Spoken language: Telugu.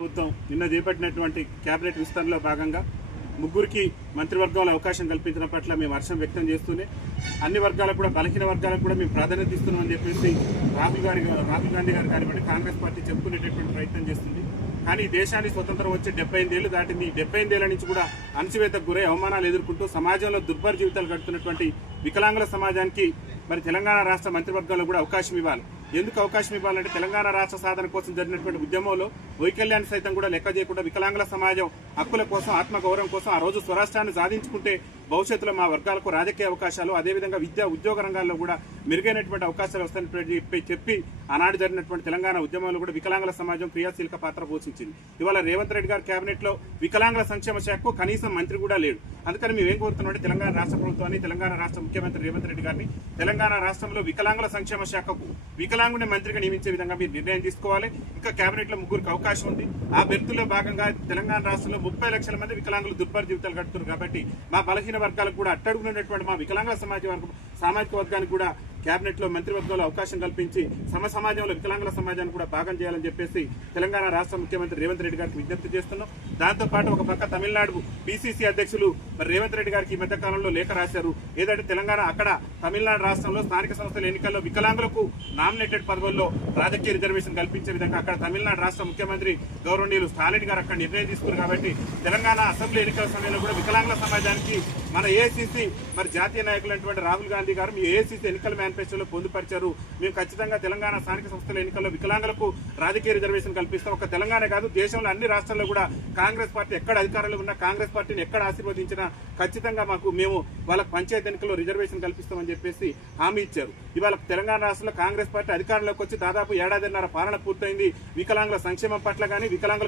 ప్రభుత్వం నిన్న చేపట్టినటువంటి కేబినెట్ విస్తరణలో భాగంగా ముగ్గురికి మంత్రివర్గంలో అవకాశం కల్పించిన పట్ల మేము హర్షం వ్యక్తం చేస్తూనే అన్ని వర్గాలకు కూడా బలహీన వర్గాలకు కూడా మేము ప్రాధాన్యత ఇస్తున్నామని చెప్పేసి రాహుల్ గారి రాహుల్ గాంధీ గారు కానివ్వండి కాంగ్రెస్ పార్టీ చెప్పుకునేటటువంటి ప్రయత్నం చేస్తుంది. కానీ దేశానికి స్వతంత్రం వచ్చి డెబ్బై ఎనిమిదేళ్ళు దాటింది. డెబ్బై ఎనిమిదేళ్ళ నుంచి కూడా అణచివేతకు గురై అవమానాలు ఎదుర్కొంటూ సమాజంలో దుర్భర జీవితాలు గడుపుతున్నటువంటి వికలాంగుల సమాజానికి మరి తెలంగాణ రాష్ట్ర మంత్రివర్గంలో కూడా అవకాశం ఇవ్వాలి. ఎందుకు అవకాశం ఇవ్వాలంటే తెలంగాణ రాష్ట్ర సాధన కోసం జరిగినటువంటి ఉద్యమంలో వైకల్యాన్ని సైతం కూడా లెక్క చేయకుండా వికలాంగుల సమాజం హక్కుల కోసం ఆత్మగౌరవం కోసం ఆ రోజు స్వరాష్ట్రాన్ని సాధించుకుంటే భవిష్యత్తులో మా వర్గాలకు రాజకీయ అవకాశాలు అదేవిధంగా విద్యా ఉద్యోగ రంగాల్లో కూడా మెరుగైనటువంటి అవకాశాలు వస్తాయని చెప్పి చెప్పి ఆనాడు జరిగినటువంటి తెలంగాణ ఉద్యమంలో కూడా వికలాంగుల సమాజం క్రియాశీలక పాత్ర పోషించింది. ఇవాళ రేవంత్ రెడ్డి గారి కేబినెట్లో వికలాంగుల సంక్షేమ శాఖకు కనీసం మంత్రి కూడా లేడు. అందుకని మేము ఏం కోరుతున్నామంటే తెలంగాణ రాష్ట్ర ప్రభుత్వాన్ని తెలంగాణ రాష్ట్ర ముఖ్యమంత్రి రేవంత్ రెడ్డి గారిని తెలంగాణ రాష్ట్రంలో వికలాంగుల సంక్షేమ శాఖకు వికలాంగుని మంత్రిగా నియమించే విధంగా మీరు నిర్ణయం తీసుకోవాలి. ఇంకా కేబినెట్లో ముగ్గురికి అవకాశం ఉంది. ఆ బెర్తుల్లో భాగంగా తెలంగాణ రాష్ట్రంలో ముప్పై లక్షల మంది వికలాంగులు దుర్భర జీవితాలు గడుపుతున్నారు కాబట్టి మా బలహీన వర్గాలకు కూడా అట్టడుగునటువంటి మా వికలాంగ సమాజ వర్గం సామాజిక వర్గానికి కూడా కేబినెట్లో మంత్రివర్గంలో అవకాశం కల్పించి సమ సమాజంలో వికలాంగుల సమాజాన్ని కూడా భాగం చేయాలని చెప్పేసి తెలంగాణ రాష్ట్ర ముఖ్యమంత్రి రేవంత్ రెడ్డి గారికి విజ్ఞప్తి చేస్తున్నాం. దాంతో పాటు ఒక పక్క తమిళనాడు బీసీసీ అధ్యక్షులు మరి రేవంత్ రెడ్డి గారికి ఈ మధ్య కాలంలో లేఖ రాశారు. ఏదంటే తెలంగాణ అక్కడ తమిళనాడు రాష్ట్రంలో స్థానిక సంస్థల ఎన్నికల్లో వికలాంగులకు నామినేటెడ్ పదవుల్లో రాజకీయ రిజర్వేషన్ కల్పించే విధంగా అక్కడ తమిళనాడు రాష్ట్ర ముఖ్యమంత్రి గౌరవనీయులు స్టాలిన్ గారు అక్కడ నిర్ణయం తీసుకున్నారు కాబట్టి తెలంగాణ అసెంబ్లీ ఎన్నికల సమయంలో కూడా వికలాంగుల సమాజానికి మన ఏఐసిసి మరి జాతీయ నాయకులైనటువంటి రాహుల్ గాంధీ గారు మీ ఏఐసిసి ఎన్నికల మేనిఫెస్టోలో పొందుపరిచారు. మేము ఖచ్చితంగా తెలంగాణ స్థానిక సంస్థల ఎన్నికల్లో వికలాంగులకు రాజకీయ రిజర్వేషన్ కల్పిస్తాం. ఒక తెలంగాణ కాదు దేశంలో అన్ని రాష్ట్రాల్లో కూడా కాంగ్రెస్ పార్టీ ఎక్కడ అధికారంలో ఉన్నా కాంగ్రెస్ పార్టీని ఎక్కడ ఆశీర్వదించినా ఖచ్చితంగా మాకు మేము వాళ్ళకి పంచాయతీ ఎన్నికల్లో రిజర్వేషన్ కల్పిస్తామని చెప్పేసి హామీ ఇచ్చారు. ఇవాళ తెలంగాణ రాష్ట్రంలో కాంగ్రెస్ పార్టీ అధికారంలోకి వచ్చి దాదాపు ఏడాదిన్నర పాలన పూర్తయింది. వికలాంగుల సంక్షేమం పట్ల కానీ వికలాంగుల